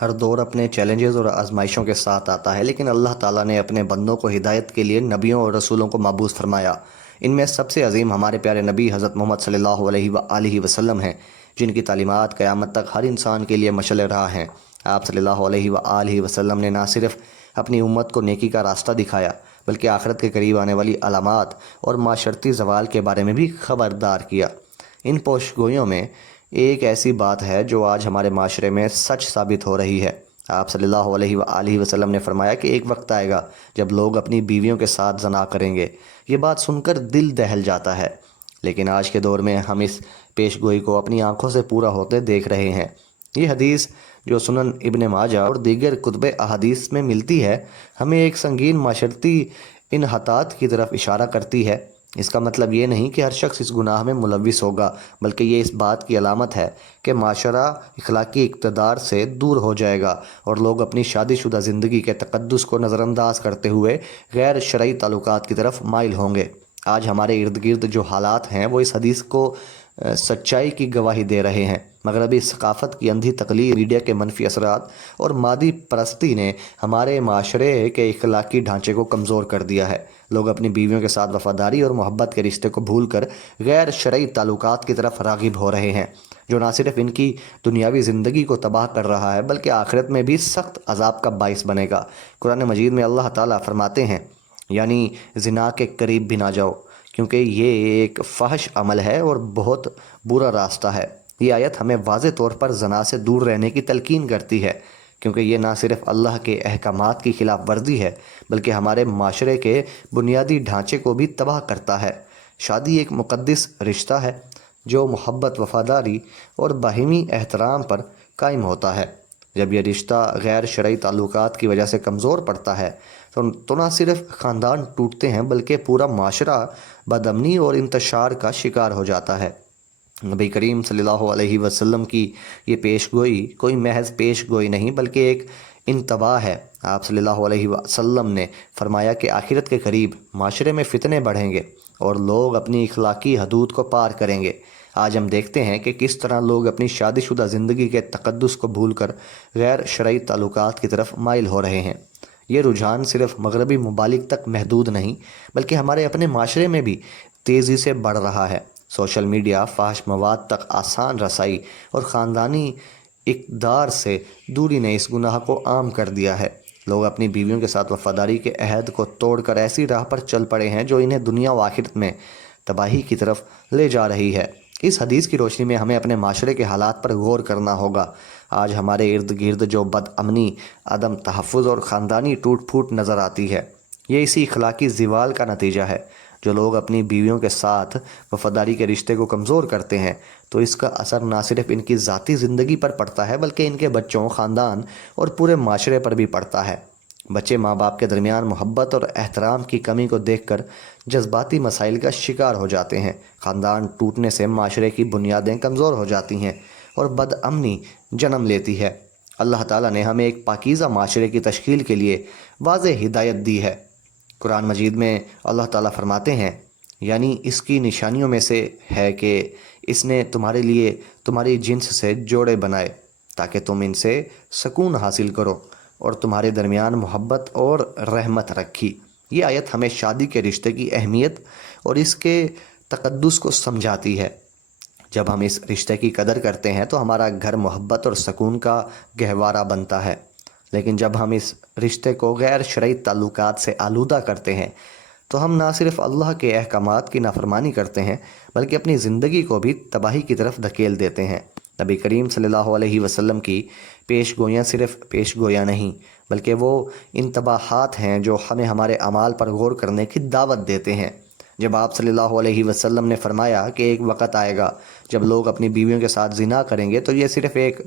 ہر دور اپنے چیلنجز اور آزمائشوں کے ساتھ آتا ہے، لیکن اللہ تعالیٰ نے اپنے بندوں کو ہدایت کے لیے نبیوں اور رسولوں کو مبعوث فرمایا۔ ان میں سب سے عظیم ہمارے پیارے نبی حضرت محمد صلی اللہ علیہ وآلہ وسلم ہیں، جن کی تعلیمات قیامت تک ہر انسان کے لیے مشعل راہ ہیں۔ آپ صلی اللہ علیہ وآلہ وسلم نے نہ صرف اپنی امت کو نیکی کا راستہ دکھایا، بلکہ آخرت کے قریب آنے والی علامات اور معاشرتی زوال کے بارے میں بھی خبردار کیا۔ ان پیشگوئیوں میں ایک ایسی بات ہے جو آج ہمارے معاشرے میں سچ ثابت ہو رہی ہے۔ آپ صلی اللہ علیہ وآلہ وسلم نے فرمایا کہ ایک وقت آئے گا جب لوگ اپنی بیویوں کے ساتھ زنا کریں گے۔ یہ بات سن کر دل دہل جاتا ہے، لیکن آج کے دور میں ہم اس پیش گوئی کو اپنی آنکھوں سے پورا ہوتے دیکھ رہے ہیں۔ یہ حدیث جو سنن ابن ماجہ اور دیگر کتب احادیث میں ملتی ہے، ہمیں ایک سنگین معاشرتی انحطاط کی طرف اشارہ کرتی ہے۔ اس کا مطلب یہ نہیں کہ ہر شخص اس گناہ میں ملوث ہوگا، بلکہ یہ اس بات کی علامت ہے کہ معاشرہ اخلاقی اقتدار سے دور ہو جائے گا اور لوگ اپنی شادی شدہ زندگی کے تقدس کو نظر انداز کرتے ہوئے غیر شرعی تعلقات کی طرف مائل ہوں گے۔ آج ہمارے ارد گرد جو حالات ہیں وہ اس حدیث کو سچائی کی گواہی دے رہے ہیں۔ مغربی ثقافت کی اندھی تقلید، میڈیا کے منفی اثرات اور مادی پرستی نے ہمارے معاشرے کے اخلاقی ڈھانچے کو کمزور کر دیا ہے۔ لوگ اپنی بیویوں کے ساتھ وفاداری اور محبت کے رشتے کو بھول کر غیر شرعی تعلقات کی طرف راغب ہو رہے ہیں، جو نہ صرف ان کی دنیاوی زندگی کو تباہ کر رہا ہے بلکہ آخرت میں بھی سخت عذاب کا باعث بنے گا۔ قرآن مجید میں اللہ تعالیٰ فرماتے ہیں، یعنی زنا کے قریب بھی نہ جاؤ، کیونکہ یہ ایک فحش عمل ہے اور بہت برا راستہ ہے۔ یہ آیت ہمیں واضح طور پر زنا سے دور رہنے کی تلقین کرتی ہے، کیونکہ یہ نہ صرف اللہ کے احکامات کی خلاف ورزی ہے بلکہ ہمارے معاشرے کے بنیادی ڈھانچے کو بھی تباہ کرتا ہے۔ شادی ایک مقدس رشتہ ہے جو محبت، وفاداری اور باہمی احترام پر قائم ہوتا ہے۔ جب یہ رشتہ غیر شرعی تعلقات کی وجہ سے کمزور پڑتا ہے تو نہ صرف خاندان ٹوٹتے ہیں بلکہ پورا معاشرہ بدامنی اور انتشار کا شکار ہو جاتا ہے۔ نبی کریم صلی اللہ علیہ وسلم کی یہ پیش گوئی کوئی محض پیش گوئی نہیں بلکہ ایک انتباہ ہے۔ آپ صلی اللہ علیہ وسلم نے فرمایا کہ آخرت کے قریب معاشرے میں فتنے بڑھیں گے اور لوگ اپنی اخلاقی حدود کو پار کریں گے۔ آج ہم دیکھتے ہیں کہ کس طرح لوگ اپنی شادی شدہ زندگی کے تقدس کو بھول کر غیر شرعی تعلقات کی طرف مائل ہو رہے ہیں۔ یہ رجحان صرف مغربی ممالک تک محدود نہیں بلکہ ہمارے اپنے معاشرے میں بھی تیزی سے بڑھ رہا ہے۔ سوشل میڈیا، فحش مواد تک آسان رسائی اور خاندانی اقدار سے دوری نے اس گناہ کو عام کر دیا ہے۔ لوگ اپنی بیویوں کے ساتھ وفاداری کے عہد کو توڑ کر ایسی راہ پر چل پڑے ہیں جو انہیں دنیا و آخرت میں تباہی کی طرف لے جا رہی ہے۔ اس حدیث کی روشنی میں ہمیں اپنے معاشرے کے حالات پر غور کرنا ہوگا۔ آج ہمارے ارد گرد جو بد امنی، عدم تحفظ اور خاندانی ٹوٹ پھوٹ نظر آتی ہے، یہ اسی اخلاقی زوال کا نتیجہ ہے۔ جو لوگ اپنی بیویوں کے ساتھ وفاداری کے رشتے کو کمزور کرتے ہیں تو اس کا اثر نہ صرف ان کی ذاتی زندگی پر پڑتا ہے بلکہ ان کے بچوں، خاندان اور پورے معاشرے پر بھی پڑتا ہے۔ بچے ماں باپ کے درمیان محبت اور احترام کی کمی کو دیکھ کر جذباتی مسائل کا شکار ہو جاتے ہیں۔ خاندان ٹوٹنے سے معاشرے کی بنیادیں کمزور ہو جاتی ہیں اور بد امنی جنم لیتی ہے۔ اللہ تعالیٰ نے ہمیں ایک پاکیزہ معاشرے کی تشکیل کے لیے واضح ہدایت دی ہے۔ قرآن مجید میں اللہ تعالیٰ فرماتے ہیں، یعنی اس کی نشانیوں میں سے ہے کہ اس نے تمہارے لیے تمہاری جنس سے جوڑے بنائے تاکہ تم ان سے سکون حاصل کرو اور تمہارے درمیان محبت اور رحمت رکھی۔ یہ آیت ہمیں شادی کے رشتے کی اہمیت اور اس کے تقدس کو سمجھاتی ہے۔ جب ہم اس رشتے کی قدر کرتے ہیں تو ہمارا گھر محبت اور سکون کا گہوارہ بنتا ہے، لیکن جب ہم اس رشتے کو غیر شرعی تعلقات سے آلودہ کرتے ہیں تو ہم نہ صرف اللہ کے احکامات کی نافرمانی کرتے ہیں بلکہ اپنی زندگی کو بھی تباہی کی طرف دھکیل دیتے ہیں۔ نبی کریم صلی اللہ علیہ وسلم کی پیش گوئیاں صرف پیش گوئیاں نہیں بلکہ وہ انتباہات ہیں جو ہمیں ہمارے اعمال پر غور کرنے کی دعوت دیتے ہیں۔ جب آپ صلی اللہ علیہ وسلم نے فرمایا کہ ایک وقت آئے گا جب لوگ اپنی بیویوں کے ساتھ زنا کریں گے، تو یہ صرف ایک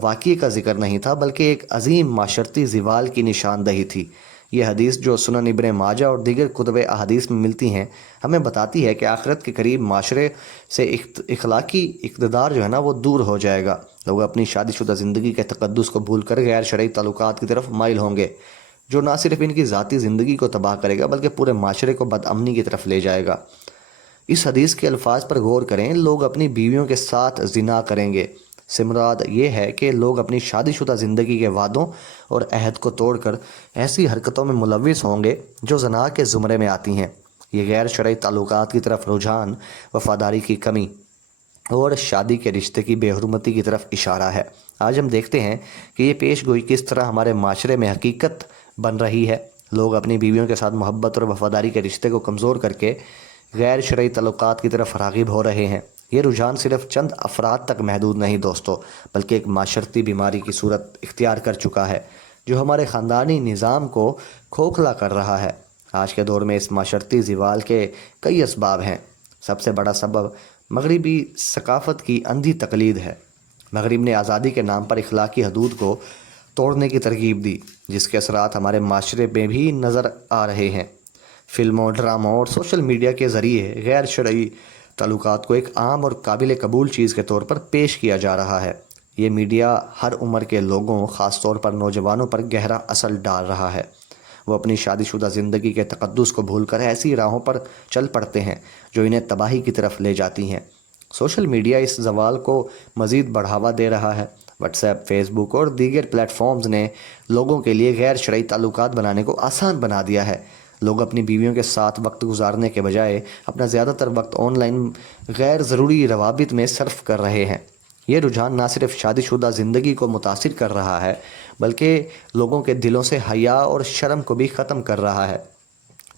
واقعے کا ذکر نہیں تھا بلکہ ایک عظیم معاشرتی زوال کی نشاندہی تھی۔ یہ حدیث جو سنن ابن ماجہ اور دیگر کتب احادیث میں ملتی ہیں ہمیں بتاتی ہے کہ آخرت کے قریب معاشرے سے اخلاقی اقتدار جو ہے نا وہ دور ہو جائے گا۔ لوگ اپنی شادی شدہ زندگی کے تقدس کو بھول کر غیر شرعی تعلقات کی طرف مائل ہوں گے، جو نہ صرف ان کی ذاتی زندگی کو تباہ کرے گا بلکہ پورے معاشرے کو بد امنی کی طرف لے جائے گا۔ اس حدیث کے الفاظ پر غور کریں، لوگ اپنی بیویوں کے ساتھ زنا کریں گے، سے مراد یہ ہے کہ لوگ اپنی شادی شدہ زندگی کے وعدوں اور عہد کو توڑ کر ایسی حرکتوں میں ملوث ہوں گے جو زنا کے زمرے میں آتی ہیں۔ یہ غیر شرعی تعلقات کی طرف رجحان وفاداری کی کمی اور شادی کے رشتے کی بے حرمتی کی طرف اشارہ ہے۔ آج ہم دیکھتے ہیں کہ یہ پیش گوئی کس طرح ہمارے معاشرے میں حقیقت بن رہی ہے۔ لوگ اپنی بیویوں کے ساتھ محبت اور وفاداری کے رشتے کو کمزور کر کے غیر شرعی تعلقات کی طرف راغب ہو رہے ہیں۔ یہ رجحان صرف چند افراد تک محدود نہیں دوستو، بلکہ ایک معاشرتی بیماری کی صورت اختیار کر چکا ہے جو ہمارے خاندانی نظام کو کھوکھلا کر رہا ہے۔ آج کے دور میں اس معاشرتی زوال کے کئی اسباب ہیں۔ سب سے بڑا سبب مغربی ثقافت کی اندھی تقلید ہے۔ مغرب نے آزادی کے نام پر اخلاقی حدود کو توڑنے کی ترغیب دی، جس کے اثرات ہمارے معاشرے میں بھی نظر آ رہے ہیں۔ فلموں، ڈراموں اور سوشل میڈیا کے ذریعے غیر شرعی تعلقات کو ایک عام اور قابل قبول چیز کے طور پر پیش کیا جا رہا ہے۔ یہ میڈیا ہر عمر کے لوگوں، خاص طور پر نوجوانوں پر گہرا اثر ڈال رہا ہے۔ وہ اپنی شادی شدہ زندگی کے تقدس کو بھول کر ایسی راہوں پر چل پڑتے ہیں جو انہیں تباہی کی طرف لے جاتی ہیں۔ سوشل میڈیا اس زوال کو مزید بڑھاوا دے رہا ہے۔ واٹس ایپ، فیس بک اور دیگر پلیٹ فارمز نے لوگوں کے لیے غیر شرعی تعلقات بنانے کو آسان بنا دیا ہے۔ لوگ اپنی بیویوں کے ساتھ وقت گزارنے کے بجائے اپنا زیادہ تر وقت آن لائن غیر ضروری روابط میں صرف کر رہے ہیں۔ یہ رجحان نہ صرف شادی شدہ زندگی کو متاثر کر رہا ہے بلکہ لوگوں کے دلوں سے حیا اور شرم کو بھی ختم کر رہا ہے۔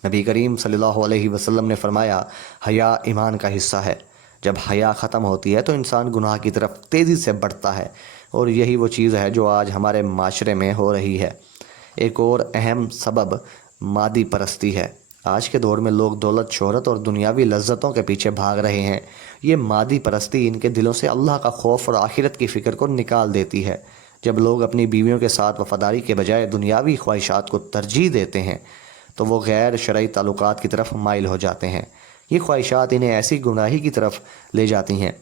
نبی کریم صلی اللہ علیہ وسلم نے فرمایا، حیا ایمان کا حصہ ہے۔ جب حیا ختم ہوتی ہے تو انسان گناہ کی طرف تیزی سے بڑھتا ہے، اور یہی وہ چیز ہے جو آج ہمارے معاشرے میں ہو رہی ہے۔ ایک اور اہم سبب مادی پرستی ہے۔ آج کے دور میں لوگ دولت، شہرت اور دنیاوی لذتوں کے پیچھے بھاگ رہے ہیں۔ یہ مادی پرستی ان کے دلوں سے اللہ کا خوف اور آخرت کی فکر کو نکال دیتی ہے۔ جب لوگ اپنی بیویوں کے ساتھ وفاداری کے بجائے دنیاوی خواہشات کو ترجیح دیتے ہیں تو وہ غیر شرعی تعلقات کی طرف مائل ہو جاتے ہیں۔ یہ خواہشات انہیں ایسی گمراہی کی طرف لے جاتی ہیں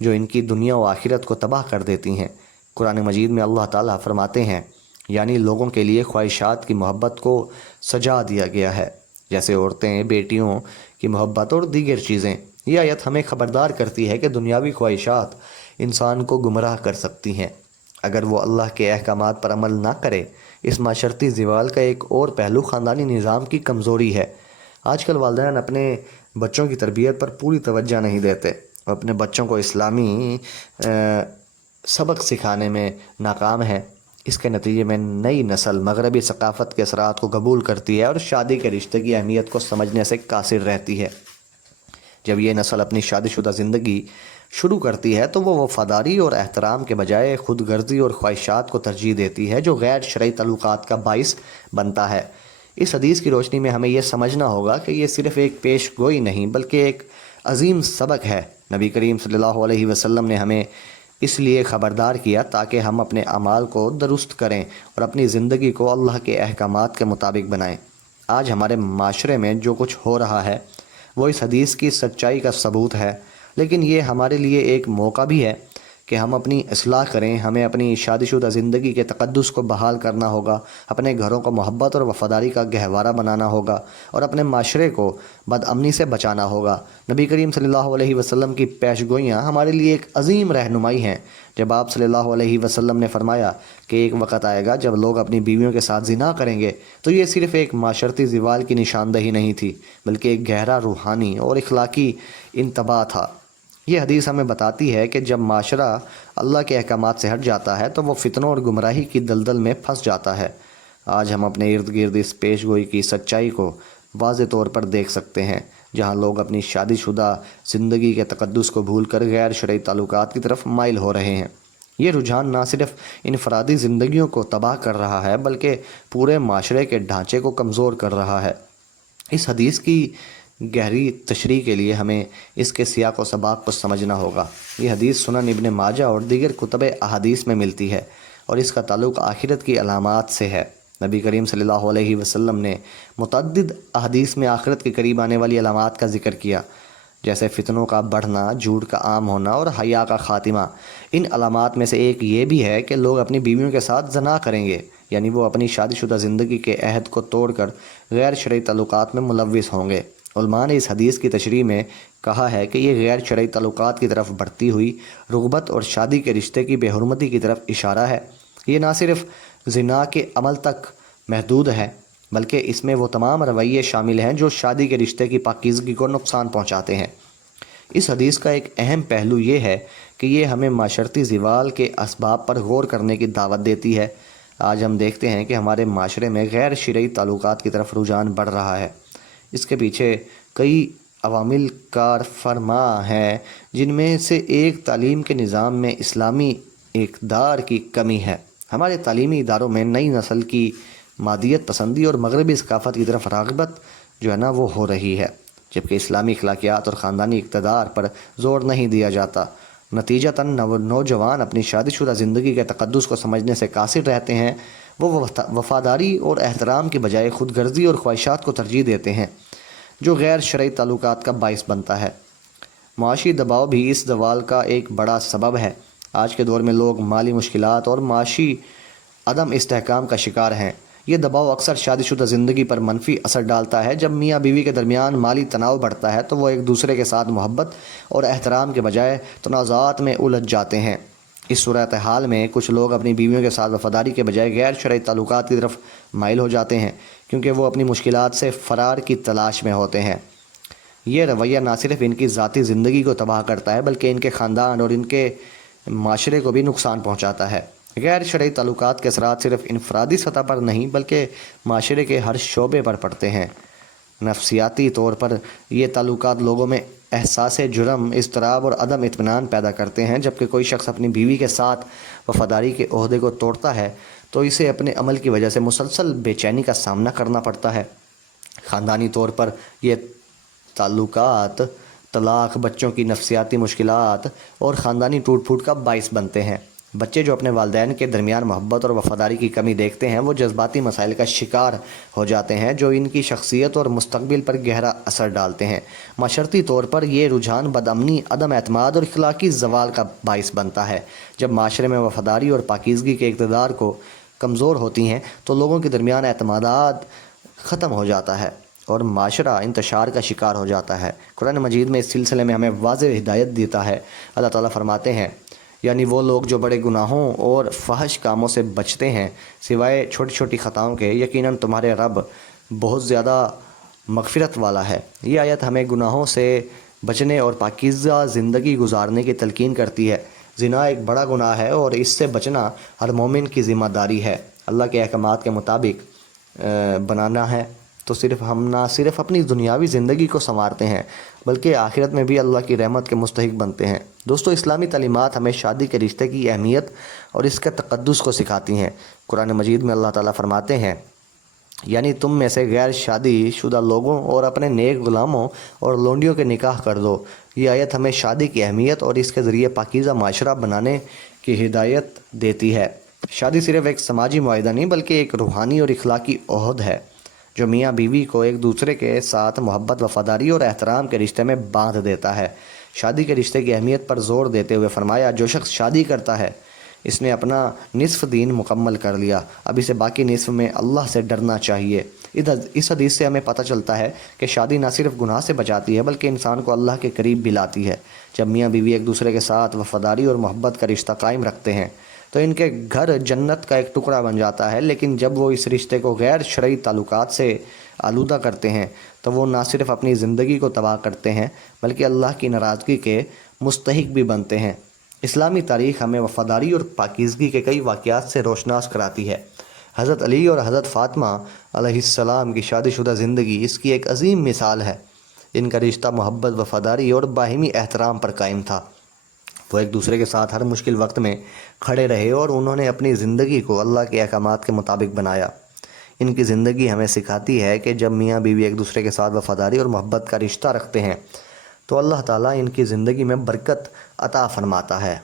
جو ان کی دنیا و آخرت کو تباہ کر دیتی ہیں۔ قرآن مجید میں اللہ تعالیٰ فرماتے ہیں، یعنی لوگوں کے لیے خواہشات کی محبت کو سجا دیا گیا ہے، جیسے عورتیں، بیٹیوں کی محبت اور دیگر چیزیں۔ یہ آیت ہمیں خبردار کرتی ہے کہ دنیاوی خواہشات انسان کو گمراہ کر سکتی ہیں اگر وہ اللہ کے احکامات پر عمل نہ کرے۔ اس معاشرتی زوال کا ایک اور پہلو خاندانی نظام کی کمزوری ہے۔ آج کل والدین اپنے بچوں کی تربیت پر پوری توجہ نہیں دیتے اور اپنے بچوں کو اسلامی سبق سکھانے میں ناکام ہے۔ اس کے نتیجے میں نئی نسل مغربی ثقافت کے اثرات کو قبول کرتی ہے اور شادی کے رشتے کی اہمیت کو سمجھنے سے قاصر رہتی ہے۔ جب یہ نسل اپنی شادی شدہ زندگی شروع کرتی ہے تو وہ وفاداری اور احترام کے بجائے خود غرضی اور خواہشات کو ترجیح دیتی ہے، جو غیر شرعی تعلقات کا باعث بنتا ہے۔ اس حدیث کی روشنی میں ہمیں یہ سمجھنا ہوگا کہ یہ صرف ایک پیش گوئی نہیں بلکہ ایک عظیم سبق ہے۔ نبی کریم صلی اللہ علیہ وسلم نے ہمیں اس لیے خبردار کیا تاکہ ہم اپنے اعمال کو درست کریں اور اپنی زندگی کو اللہ کے احکامات کے مطابق بنائیں۔ آج ہمارے معاشرے میں جو کچھ ہو رہا ہے وہ اس حدیث کی سچائی کا ثبوت ہے، لیکن یہ ہمارے لیے ایک موقع بھی ہے کہ ہم اپنی اصلاح کریں۔ ہمیں اپنی شادی شدہ زندگی کے تقدس کو بحال کرنا ہوگا، اپنے گھروں کو محبت اور وفاداری کا گہوارہ بنانا ہوگا اور اپنے معاشرے کو بدامنی سے بچانا ہوگا۔ نبی کریم صلی اللہ علیہ وسلم کی پیش گوئیاں ہمارے لیے ایک عظیم رہنمائی ہیں۔ جب آپ صلی اللہ علیہ وسلم نے فرمایا کہ ایک وقت آئے گا جب لوگ اپنی بیویوں کے ساتھ زنا کریں گے، تو یہ صرف ایک معاشرتی زوال کی نشاندہی نہیں تھی بلکہ ایک گہرا روحانی اور اخلاقی انتباہ تھا۔ یہ حدیث ہمیں بتاتی ہے کہ جب معاشرہ اللہ کے احکامات سے ہٹ جاتا ہے تو وہ فتنوں اور گمراہی کی دلدل میں پھنس جاتا ہے۔ آج ہم اپنے ارد گرد اس پیش گوئی کی سچائی کو واضح طور پر دیکھ سکتے ہیں، جہاں لوگ اپنی شادی شدہ زندگی کے تقدس کو بھول کر غیر شرعی تعلقات کی طرف مائل ہو رہے ہیں۔ یہ رجحان نہ صرف انفرادی زندگیوں کو تباہ کر رہا ہے بلکہ پورے معاشرے کے ڈھانچے کو کمزور کر رہا ہے۔ اس حدیث کی گہری تشریح کے لیے ہمیں اس کے سیاق و سباق کو سمجھنا ہوگا۔ یہ حدیث سنن ابن ماجہ اور دیگر کتب احادیث میں ملتی ہے اور اس کا تعلق آخرت کی علامات سے ہے۔ نبی کریم صلی اللہ علیہ وسلم نے متعدد احادیث میں آخرت کے قریب آنے والی علامات کا ذکر کیا، جیسے فتنوں کا بڑھنا، جھوٹ کا عام ہونا اور حیا کا خاتمہ۔ ان علامات میں سے ایک یہ بھی ہے کہ لوگ اپنی بیویوں کے ساتھ زنا کریں گے، یعنی وہ اپنی شادی شدہ زندگی کے عہد کو توڑ کر غیر شرعی تعلقات میں ملوث ہوں گے۔ علماء نے اس حدیث کی تشریح میں کہا ہے کہ یہ غیر شرعی تعلقات کی طرف بڑھتی ہوئی رغبت اور شادی کے رشتے کی بے حرمتی کی طرف اشارہ ہے۔ یہ نہ صرف زنا کے عمل تک محدود ہے بلکہ اس میں وہ تمام رویے شامل ہیں جو شادی کے رشتے کی پاکیزگی کو نقصان پہنچاتے ہیں۔ اس حدیث کا ایک اہم پہلو یہ ہے کہ یہ ہمیں معاشرتی زوال کے اسباب پر غور کرنے کی دعوت دیتی ہے۔ آج ہم دیکھتے ہیں کہ ہمارے معاشرے میں غیر شرعی تعلقات کی طرف رجحان بڑھ رہا ہے۔ اس کے پیچھے کئی عوامل کار فرما ہیں، جن میں سے ایک تعلیم کے نظام میں اسلامی اقدار کی کمی ہے۔ ہمارے تعلیمی اداروں میں نئی نسل کی مادیت پسندی اور مغربی ثقافت کی طرف راغبت جو ہے نا وہ ہو رہی ہے، جبکہ اسلامی اخلاقیات اور خاندانی اقتدار پر زور نہیں دیا جاتا۔ نتیجتاً نوجوان اپنی شادی شدہ زندگی کے تقدس کو سمجھنے سے قاصر رہتے ہیں۔ وہ وفاداری اور احترام کے بجائے خود غرضی اور خواہشات کو ترجیح دیتے ہیں، جو غیر شرعی تعلقات کا باعث بنتا ہے۔ معاشی دباؤ بھی اس زوال کا ایک بڑا سبب ہے۔ آج کے دور میں لوگ مالی مشکلات اور معاشی عدم استحکام کا شکار ہیں۔ یہ دباؤ اکثر شادی شدہ زندگی پر منفی اثر ڈالتا ہے۔ جب میاں بیوی کے درمیان مالی تناؤ بڑھتا ہے تو وہ ایک دوسرے کے ساتھ محبت اور احترام کے بجائے تنازعات میں الجھ جاتے ہیں۔ اس صورتحال میں کچھ لوگ اپنی بیویوں کے ساتھ وفاداری کے بجائے غیر شرعی تعلقات کی طرف مائل ہو جاتے ہیں، کیونکہ وہ اپنی مشکلات سے فرار کی تلاش میں ہوتے ہیں۔ یہ رویہ نہ صرف ان کی ذاتی زندگی کو تباہ کرتا ہے بلکہ ان کے خاندان اور ان کے معاشرے کو بھی نقصان پہنچاتا ہے۔ غیر شرعی تعلقات کے اثرات صرف انفرادی سطح پر نہیں بلکہ معاشرے کے ہر شعبے پر پڑتے ہیں۔ نفسیاتی طور پر یہ تعلقات لوگوں میں احساس جرم، اضطراب اور عدم اطمینان پیدا کرتے ہیں۔ جب کہ کوئی شخص اپنی بیوی کے ساتھ وفاداری کے عہدے کو توڑتا ہے تو اسے اپنے عمل کی وجہ سے مسلسل بے چینی کا سامنا کرنا پڑتا ہے۔ خاندانی طور پر یہ تعلقات طلاق، بچوں کی نفسیاتی مشکلات اور خاندانی ٹوٹ پھوٹ کا باعث بنتے ہیں۔ بچے جو اپنے والدین کے درمیان محبت اور وفاداری کی کمی دیکھتے ہیں وہ جذباتی مسائل کا شکار ہو جاتے ہیں جو ان کی شخصیت اور مستقبل پر گہرا اثر ڈالتے ہیں۔ معاشرتی طور پر یہ رجحان بدامنی، عدم اعتماد اور اخلاقی زوال کا باعث بنتا ہے۔ جب معاشرے میں وفاداری اور پاکیزگی کے اقتدار کو کمزور ہوتی ہیں تو لوگوں کے درمیان اعتماد ختم ہو جاتا ہے اور معاشرہ انتشار کا شکار ہو جاتا ہے۔ قرآن مجید میں اس سلسلے میں ہمیں واضح ہدایت دیتا ہے۔ اللہ تعالیٰ فرماتے ہیں، یعنی وہ لوگ جو بڑے گناہوں اور فحش کاموں سے بچتے ہیں سوائے چھوٹی چھوٹی خطاؤں کے، یقیناً تمہارے رب بہت زیادہ مغفرت والا ہے۔ یہ آیت ہمیں گناہوں سے بچنے اور پاکیزہ زندگی گزارنے کی تلقین کرتی ہے۔ زنا ایک بڑا گناہ ہے اور اس سے بچنا ہر مومن کی ذمہ داری ہے۔ اللہ کے احکامات کے مطابق بنانا ہے تو ہم نہ صرف اپنی دنیاوی زندگی کو سنوارتے ہیں بلکہ آخرت میں بھی اللہ کی رحمت کے مستحق بنتے ہیں۔ دوستو، اسلامی تعلیمات ہمیں شادی کے رشتے کی اہمیت اور اس کے تقدس کو سکھاتی ہیں۔ قرآن مجید میں اللہ تعالیٰ فرماتے ہیں، یعنی تم میں سے غیر شادی شدہ لوگوں اور اپنے نیک غلاموں اور لونڈیوں کے نکاح کر دو۔ یہ آیت ہمیں شادی کی اہمیت اور اس کے ذریعے پاکیزہ معاشرہ بنانے کی ہدایت دیتی ہے۔ شادی صرف ایک سماجی معاہدہ نہیں بلکہ ایک روحانی اور اخلاقی عہد ہے جو میاں بیوی کو ایک دوسرے کے ساتھ محبت، وفاداری اور احترام کے رشتے میں باندھ دیتا ہے۔ شادی کے رشتے کی اہمیت پر زور دیتے ہوئے فرمایا، جو شخص شادی کرتا ہے اس نے اپنا نصف دین مکمل کر لیا، اب اسے باقی نصف میں اللہ سے ڈرنا چاہیے۔ اس حدیث سے ہمیں پتہ چلتا ہے کہ شادی نہ صرف گناہ سے بچاتی ہے بلکہ انسان کو اللہ کے قریب بھی لاتی ہے۔ جب میاں بیوی ایک دوسرے کے ساتھ وفاداری اور محبت کا رشتہ قائم رکھتے ہیں تو ان کے گھر جنت کا ایک ٹکڑا بن جاتا ہے، لیکن جب وہ اس رشتے کو غیر شرعی تعلقات سے آلودہ کرتے ہیں تو وہ نہ صرف اپنی زندگی کو تباہ کرتے ہیں بلکہ اللہ کی ناراضگی کے مستحق بھی بنتے ہیں۔ اسلامی تاریخ ہمیں وفاداری اور پاکیزگی کے کئی واقعات سے روشناس کراتی ہے۔ حضرت علی اور حضرت فاطمہ علیہ السلام کی شادی شدہ زندگی اس کی ایک عظیم مثال ہے۔ ان کا رشتہ محبت، وفاداری اور باہمی احترام پر قائم تھا۔ وہ ایک دوسرے کے ساتھ ہر مشکل وقت میں کھڑے رہے اور انہوں نے اپنی زندگی کو اللہ کے احکامات کے مطابق بنایا۔ ان کی زندگی ہمیں سکھاتی ہے کہ جب میاں بیوی ایک دوسرے کے ساتھ وفاداری اور محبت کا رشتہ رکھتے ہیں تو اللہ تعالیٰ ان کی زندگی میں برکت عطا فرماتا ہے۔